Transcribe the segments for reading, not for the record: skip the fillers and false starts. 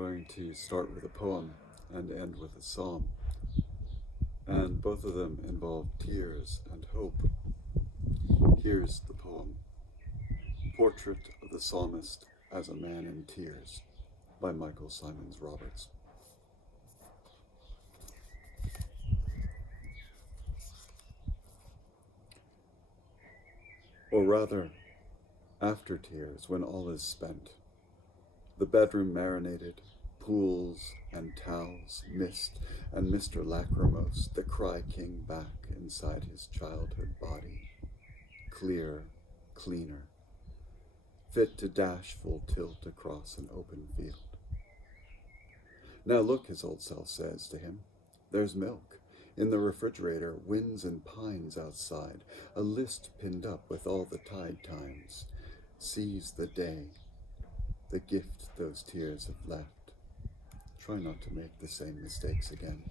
going to start with a poem and end with a psalm. And both of them involve tears and hope. Here's the poem, Portrait of the Psalmist as a Man in Tears, by Michael Simons Roberts. Or rather, after tears, when all is spent, the bedroom marinated, pools and towels, mist and Mr. Lachrymose, the cry king back inside his childhood body, clear, cleaner, fit to dash full tilt across an open field. Now look, his old self says to him, there's milk in the refrigerator, winds and pines outside, a list pinned up with all the tide times. Seize the day, the gift those tears have left. Try not to make the same mistakes again.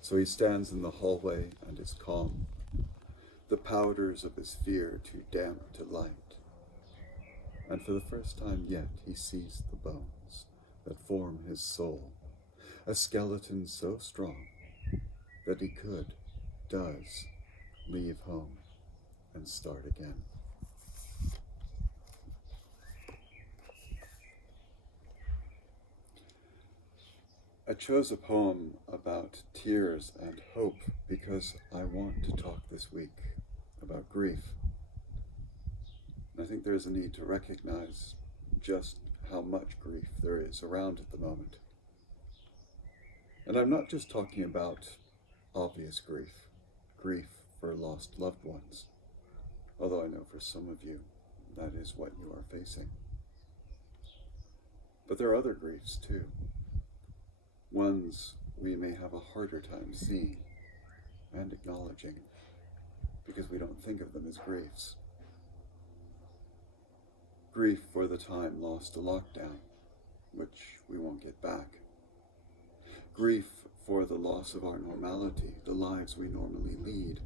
So he stands in the hallway and is calm, the powders of his fear too damp to light. And for the first time yet he sees the bones that form his soul, a skeleton so strong that he does, leave home and start again. I chose a poem about tears and hope because I want to talk this week about grief. And I think there's a need to recognize just how much grief there is around at the moment. And I'm not just talking about obvious grief for lost loved ones, although I know for some of you that is what you are facing. But there are other griefs too, ones we may have a harder time seeing and acknowledging because we don't think of them as griefs. Grief for the time lost to lockdown, which we won't get back. Grief for the loss of our normality, the lives we normally lead.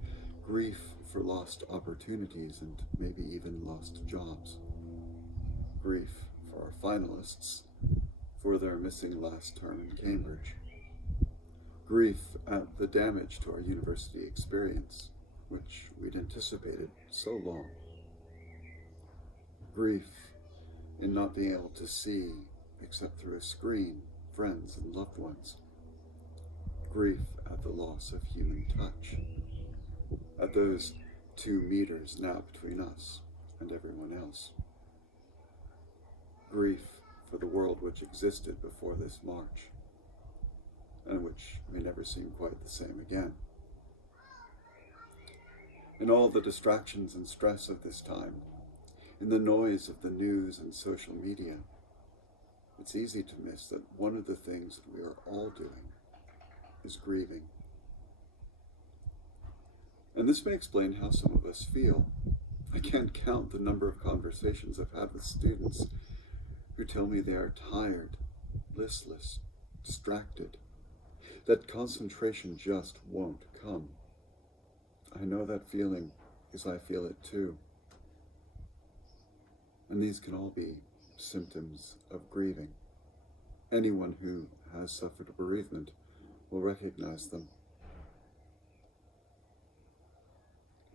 Grief for lost opportunities and maybe even lost jobs. Grief for our finalists, for their missing last term in Cambridge. Grief at the damage to our university experience, which we'd anticipated so long. Grief in not being able to see, except through a screen, friends and loved ones. Grief at the loss of human touch, at those 2 meters now between us and everyone else. Grief for the world which existed before this March, and which may never seem quite the same again. In all the distractions and stress of this time, in the noise of the news and social media, it's easy to miss that one of the things that we are all doing is grieving. And this may explain how some of us feel. I can't count the number of conversations I've had with students who tell me they are tired, listless, distracted, that concentration just won't come. I know that feeling because I feel it too. And these can all be symptoms of grieving. Anyone who has suffered a bereavement will recognize them.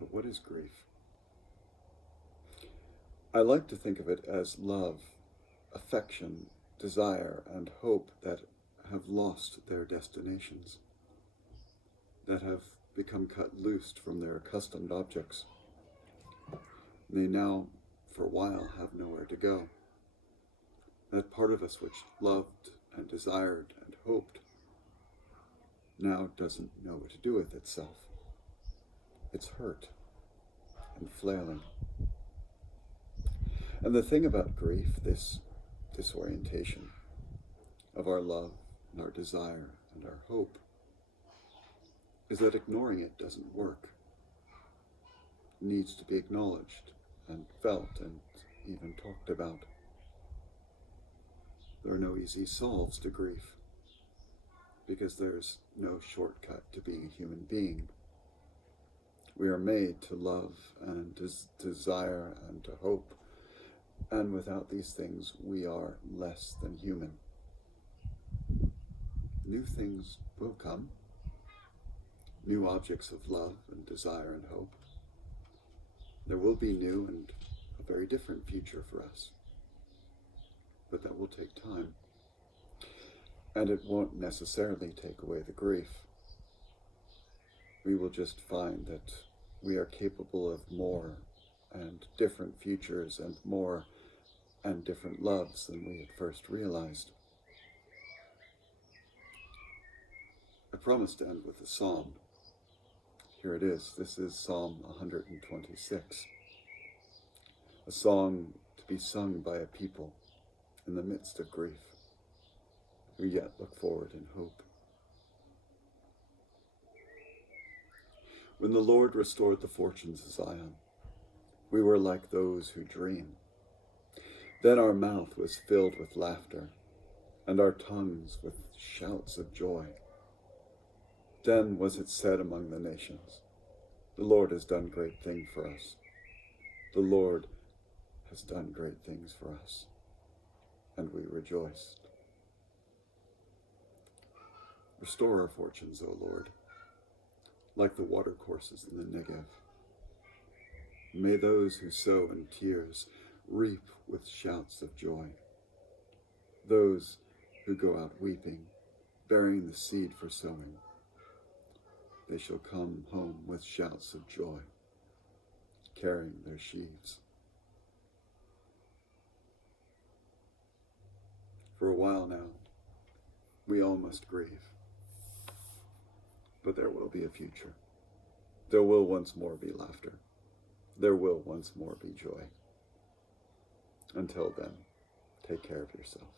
But what is grief? I like to think of it as love, affection, desire, and hope that have lost their destinations, that have become cut loose from their accustomed objects. They now, for a while, have nowhere to go. That part of us which loved and desired and hoped now doesn't know what to do with itself. It's hurt and flailing. And the thing about grief, this disorientation of our love and our desire and our hope, is that ignoring it doesn't work. It needs to be acknowledged and felt and even talked about. There are no easy solves to grief, because there's no shortcut to being a human being. We are made to love and desire and to hope, And without these things, we are less than human. New things will come, new objects of love and desire and hope. There will be new and a very different future for us. But that will take time. And it won't necessarily take away the grief. We will just find that we are capable of more and different futures and more and different loves than we at first realized. I promised to end with a psalm. Here it is. This is Psalm 126, a song to be sung by a people in the midst of grief, who yet look forward in hope. When the Lord restored the fortunes of Zion, we were like those who dream. Then our mouth was filled with laughter, and our tongues with shouts of joy. Then was it said among the nations, the Lord has done great things for us. The Lord has done great things for us, and we rejoiced. Restore our fortunes, O Lord, like the watercourses in the Negev. May those who sow in tears reap with shouts of joy. Those who go out weeping, bearing the seed for sowing, they shall come home with shouts of joy, carrying their sheaves. For a while now, we all must grieve, but there will be a future. There will once more be laughter. There will once more be joy. Until then, take care of yourself.